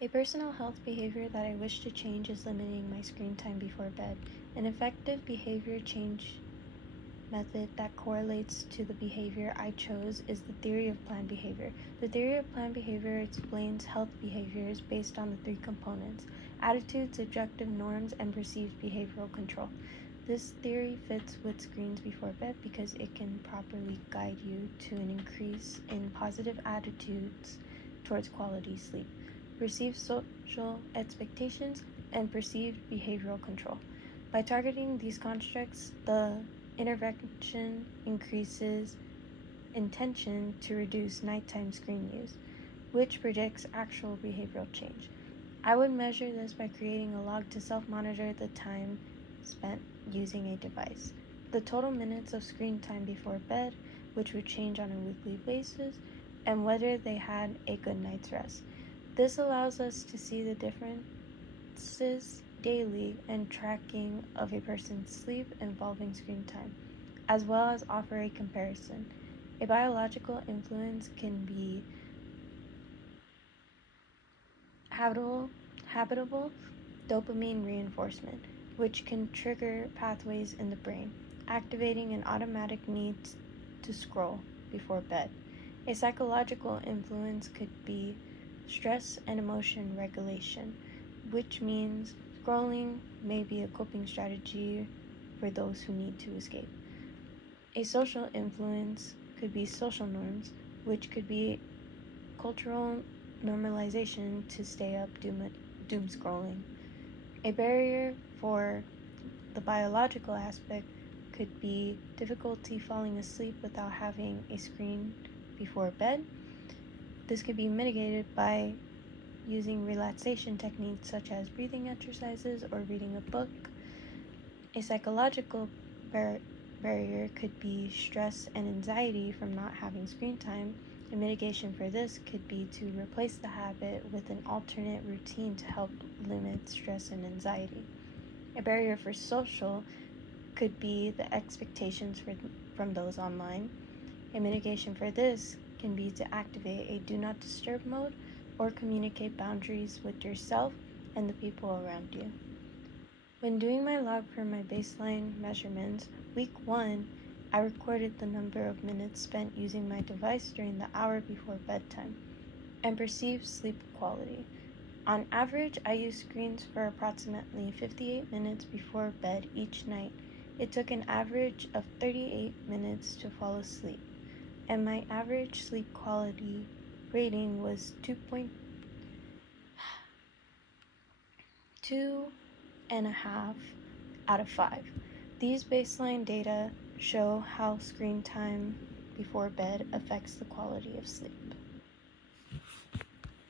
A personal health behavior that I wish to change is limiting my screen time before bed. An effective behavior change method that correlates to the behavior I chose is the theory of planned behavior. The theory of planned behavior explains health behaviors based on the three components: attitude, subjective norms, and perceived behavioral control. This theory fits with screens before bed because it can properly guide you to an increase in positive attitudes towards quality sleep, perceived social expectations, and perceived behavioral control. By targeting these constructs, the intervention increases intention to reduce nighttime screen use, which predicts actual behavioral change. I would measure this by creating a log to self-monitor the time spent using a device, the total minutes of screen time before bed, which would change on a weekly basis, and whether they had a good night's rest. This allows us to see the differences daily and tracking of a person's sleep involving screen time, as well as offer a comparison. A biological influence can be habitable dopamine reinforcement, which can trigger pathways in the brain, activating an automatic need to scroll before bed. A psychological influence could be stress and emotion regulation, which means scrolling may be a coping strategy for those who need to escape. A social influence could be social norms, which could be cultural normalization to stay up doom scrolling. A barrier for the biological aspect could be difficulty falling asleep without having a screen before bed. This could be mitigated by using relaxation techniques such as breathing exercises or reading a book. A psychological barrier could be stress and anxiety from not having screen time. A mitigation for this could be to replace the habit with an alternate routine to help limit stress and anxiety. A barrier for social could be the expectations from those online. A mitigation for this can be to activate a do not disturb mode or communicate boundaries with yourself and the people around you. When doing my log for my baseline measurements, week 1, I recorded the number of minutes spent using my device during the hour before bedtime and perceived sleep quality. On average, I used screens for approximately 58 minutes before bed each night. It took an average of 38 minutes to fall asleep, and my average sleep quality rating was 2.5 out of 5. These baseline data show how screen time before bed affects the quality of sleep.